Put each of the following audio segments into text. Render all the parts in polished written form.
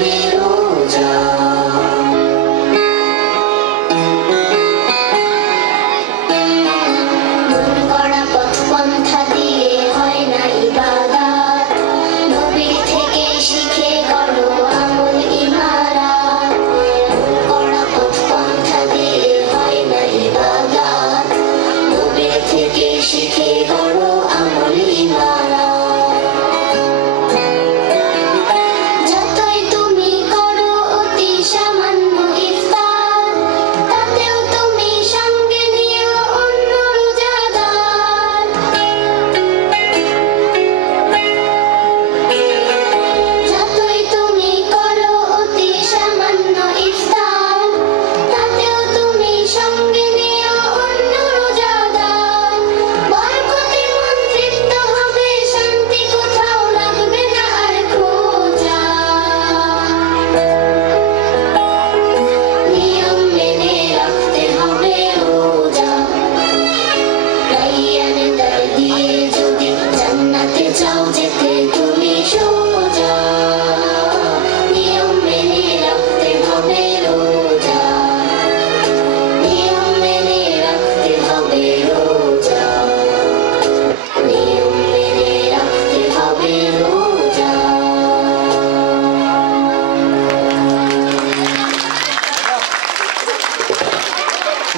হবে রোজা। মন গড়া পথ পন্থা দিয়ে হয় না ইবাদত, নবীর থেকে শিখে করো আমল ইমারাত। মন গড়া পথ পন্থা দিয়ে হয় না ইবাদত, নবীর থেকে শিখে করো আমল ইমারাত।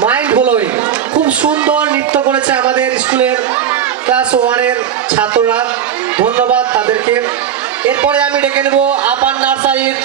মাইন্ড ব্লোয়িং, খুব সুন্দর নৃত্য করেছে আমাদের স্কুলের ক্লাস 1-এর ছাত্ররা, ধন্যবাদ তাদেরকে। এরপরে আমি ডেকে নেব আপার নার্সারির